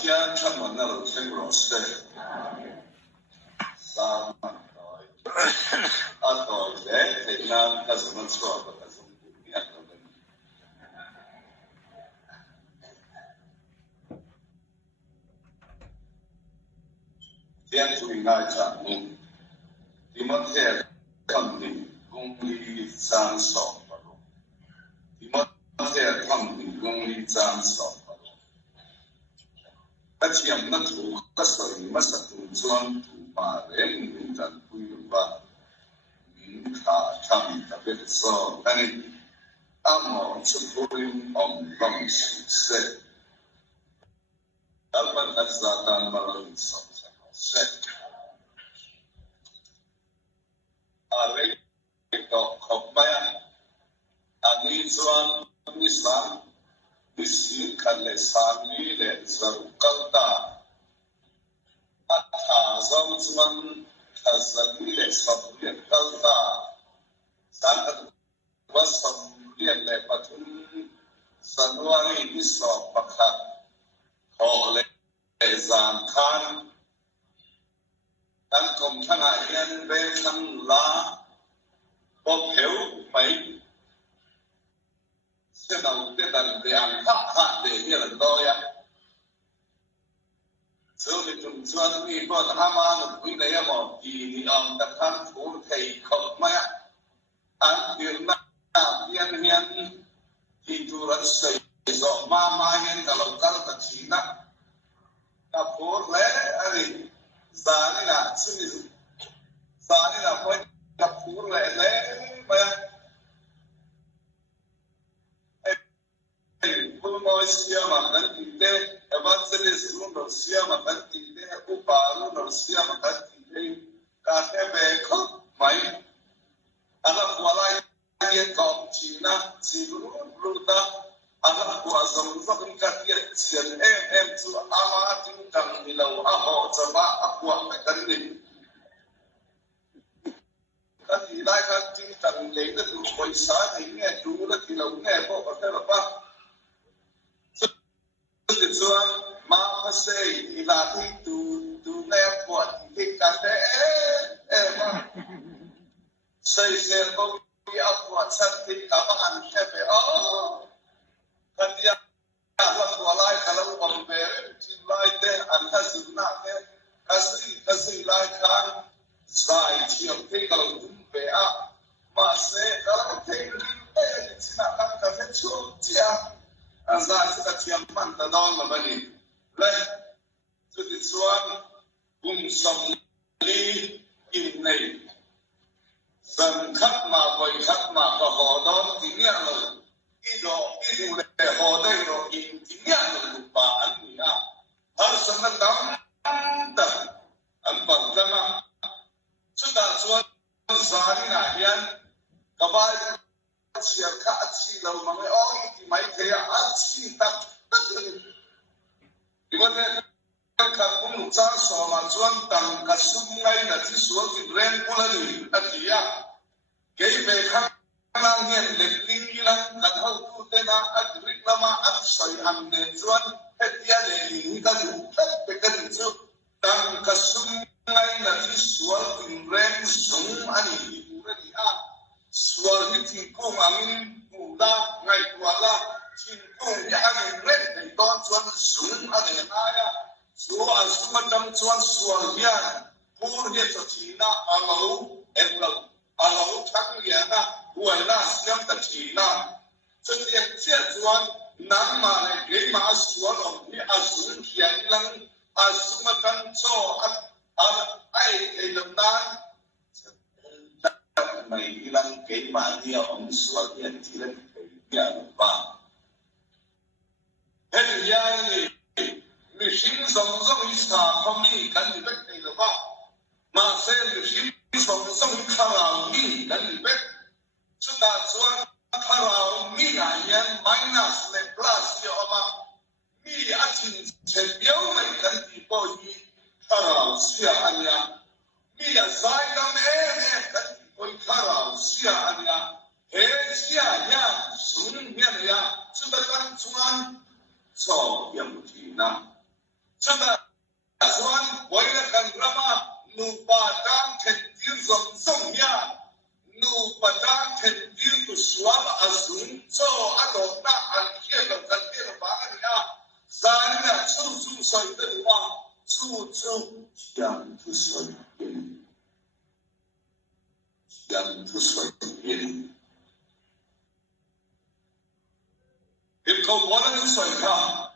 天充满了天国色，三代阿多嘞，台南他什么错的，他什么不一样的。天主应该讲呢，你们天肯定公理赞赏不咯？你们天肯定公理赞赏不咯？而且我们土个水么是土砖土把人民的规划，卡看特别说，但是阿毛出国人昂浪是谁？Dapat kesadaran melalui sosial. Ari itu kopaya, ani zuan misal, misi kalesani le zarukalta, atazam zuan kazali le sabri kalta, sangat wasabri le patun sanuari misal pakat. Họ lệ giàn khan đang cùng thằng hải nhân về thằng lá bốc hiểu mấy sẽ đầu tiên là để ăn phát hạ để như là đôi á sau khi chúng ta đi qua tham ăn được quý này mà thì ông ta tham phú thầy không mấy ăn tiền na hiền hiền thì tu rất sấy so mama hiền kalau ta chỉ na kapur le ari zani na sini zani na poi kapur le maya pulmo sia ma kan tinte avanzele suno sia ma kan tinte uparu no sia ma kan tinte ka te be kho mai ala wala ye kom china siluta anak kuasa mungkin kerja sian tu amat tinggal di laut aho coba aku akan ini kan ilai kan tinggal di laut tu kuasa ini dulu di laut ni apa kata apa tujuan mama say ilahi tu ni buat kita say kau dia buat cantik kawan siapa Ketika Allah walai kalau pemberi cilai deh anda sunnah deh kasih ilai kan sai cium teh kalau jumpa masih kalau teh di sini kan kasih cucia anda sudah cium mantap dong begini leh sudah suan somli ini sangkat ma boy kat ma kehodon tinggal lo itu le hodai lo intinya lupa ania harus menang dah empat lama sudah suat zari nahian kabar siapa aci lalu mengenai oh ini mai kaya aci tak di mana kampung cah soal suan tang kasungai nanti suat di brand pulali atia kaya mereka Lang yan lepling ilang kadhaw tu na agrik lama at say ang netsuan at yan hikadutat pekaditsu tang kasungay na visual inrem sung ani iburaniha sual hitingkong angin mula ngay wala tingkong ya angin ren ay don suan sung ani haya sual sumadam suan sual yan purhe sa China alaw eblaw alaw thang yana Buat siang tercina, setiap tuan nama lagi masuk ni asun kian lang asun makan coat ai kelemnan mai hilang keman dia suat yang tidak dia lupa. Hei yang ni mesin song isa kami kan dibek ni lupa, masih mesin song karang ni kan dibek. Sudah suan kalau mina yang minus le plus ya apa mi atin sebiau mereka di bawah kalau siapa mi asai dam kan di bawah kalau siapa siapa sunnah ya sudah kan suan so yang China Chuta Aswan Boyla Kangrama Nu Padang Kentir Zong Ya Nu Padang Kentir Kuswal Azun So Adokna Ankia Kantir Bangania Zania Chu Soidelwa Chu Yang Tu Soidin Yang Tu Soidin Ilko Bolan Soika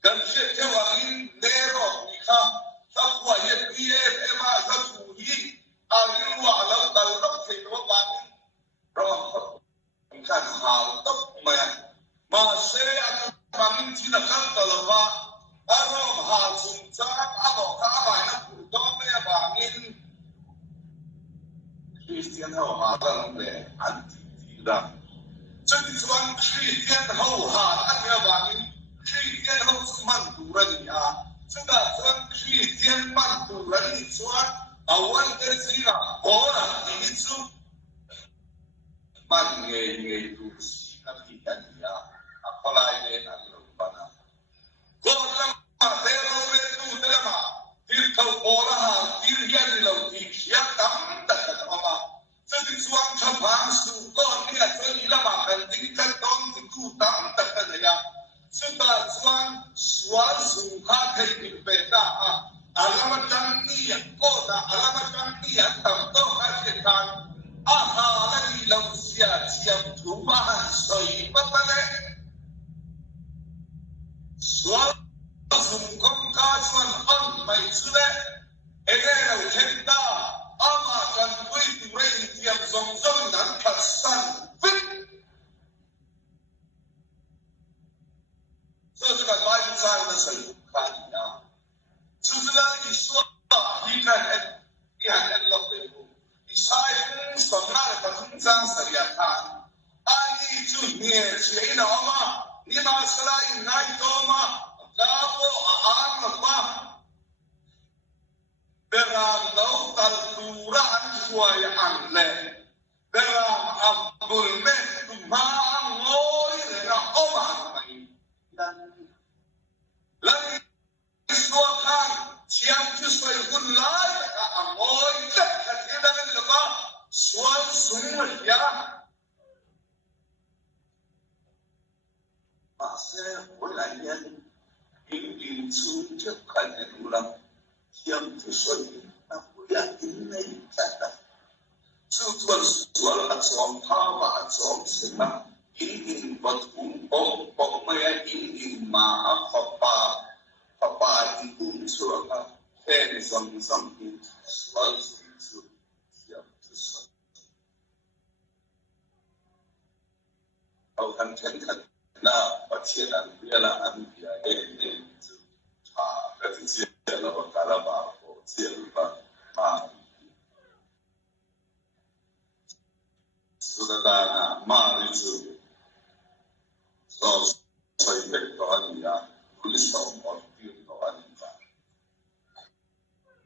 dan kita wangin nero ika takwa ye biye ema zakuri agil wa alam dalok ke to wangin roh kan hal tok maya masih akan wangin cina kan talaba arom hal sunjak abo kaamana kudo maya wangin Christian hau halan le anti tira jadi tuan Christian hau halan ya wangin Christian hau manturan ya, sudah tuan Christian manturan tuan awal tersila orang itu mangai itu siapa dia, apalagi nak lupa. Orang materi itu lama, dirkau orang dirian lalu dia tam tak ada apa. Jadi tuan cabang suka dia jadi lama kan tingkat dong itu tam tak ada ya. Sudah tuan suar suka kehidupan alamat ni kota alamat ni tamto kasihkan lagi lausia siap tuhan soi patale suar sungkong kasuan on mai sule egera kenta kan kui turai tiap zong dan kasan fit这是个关于这样的水看呀，就是呢，你说你看你还能落对不？你猜什么的通常是呀看，按你就年轻了嘛，你拿出来爱多嘛，那不安了嘛？Beram lau talturan suai anle, beram abul met rumah ngoi rena oman mai. Lagi suakan siang tu sebagai gulai amoy tak ketidak lepas sual semua ya masa mulai yang ingin sunjuk kali ulang siang tu sebagai aku yakin ini kata sual asam hawa asam senang ingin buat maya ingin maaf papa itu suara pen something sual itu siap susah kau kan na pacian dia lah ambil ini itu kerja lah bakal apa siapa sudah na mari itu so saya berdoa ya tulis nomor berdoa kita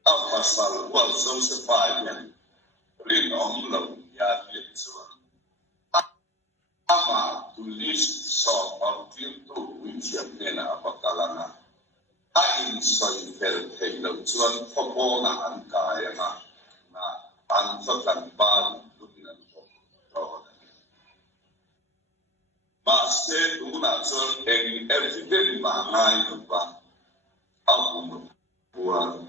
apa pasal wal sesuatu rinom lalu ya itu apa tulis nomor itu ujian nena apa kalana ain saya berdoa tuan pokoknya angka ya na anfakan baru dunia Master una son en everyday manai ba abu buan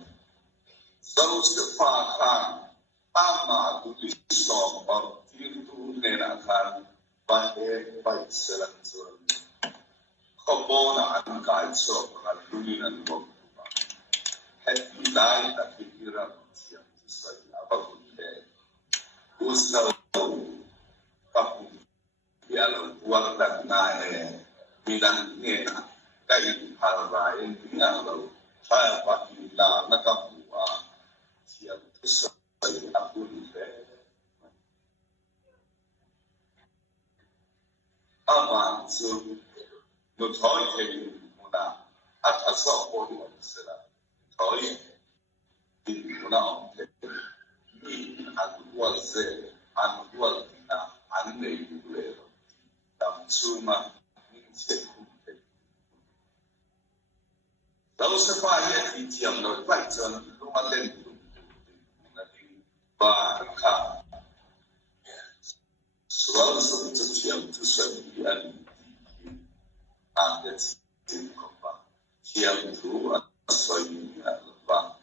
saus ke pakan ama tu isto or tiru nena kan ba ba selan son kobona an kai so ka luminan bo happy life that we kira siap sai apa pun usau kapu Yalau buat dan naik bilang ni nak kait hal lain yalau saya bagi lah nak buat siap sesuai aku ni apa tu nuthoi ke muna atas apa pun selah nuthoi di muna ni adual se adual kita ane boleh Suma 都是把业体讲的外尊，如果练把卡，所是之前之神一样，啊的情况吧，前途啊所以啊吧，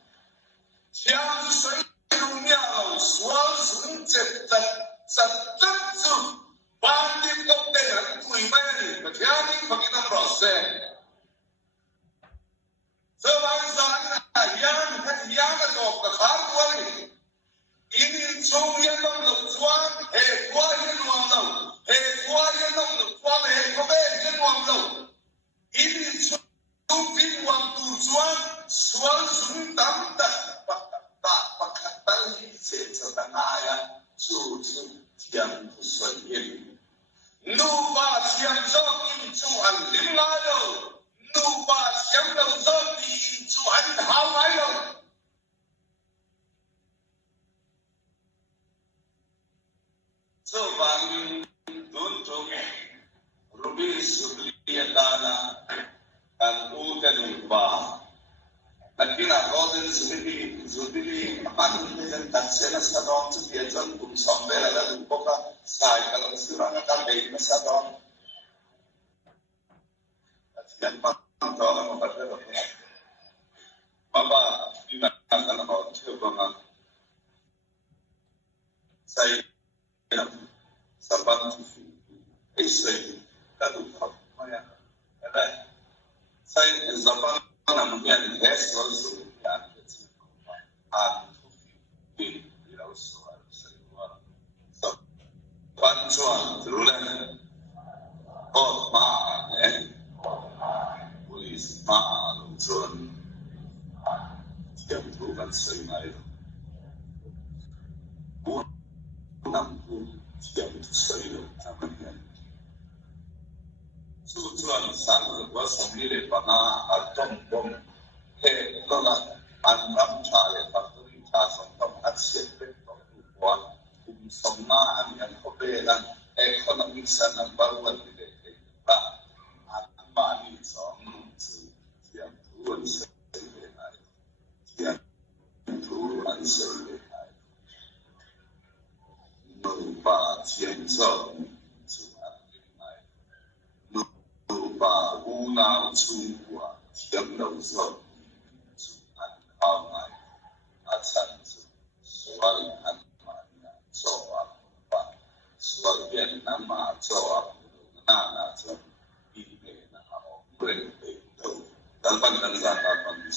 前水如鸟，所存这实质把你国的人鬼们，不听你可给他们老师。Sebangsaan yang yang atau kekhawal ini cungnya nom luan kuah yang nuam lo kuah yang nom luan kobe yang nuam lo ini cungpi nuam tujuan soal sundam dah tak pakatan sesuatu ayat susu yang sesuai lupa siang zokin cuan lima lo lupa siang lo zokin cuan hawai lo sebang tuntung rubi subliadana dan udan lupa Lakina Golden Zubili, Aman dan Tatsena Sadon, Tiajan, Sombera, dan Boka, Sai, kalau Surana Kabe, Sadon. Yang mana membaca Bapa bina kalau mau coba saya saban istri lalu apa ada saya saban namanya les lalu yang di dalam soal saban cuan terulang oh polis cuan yang bukan sengaja nampu yang saya namanya tujuan sana bahasa milik mana atom bom lola anam cahaya faktori tasam aksi buat semua yang kebelan ekonomi sana baru tidak pak amani song yang turun sebenarnya yang turun sebenarnya lupa yang so lupa una chua yang lo so ao mai asan soal anmanya so apa soal bien nama so apa na so ini na o bre itu dan pandan sana pandan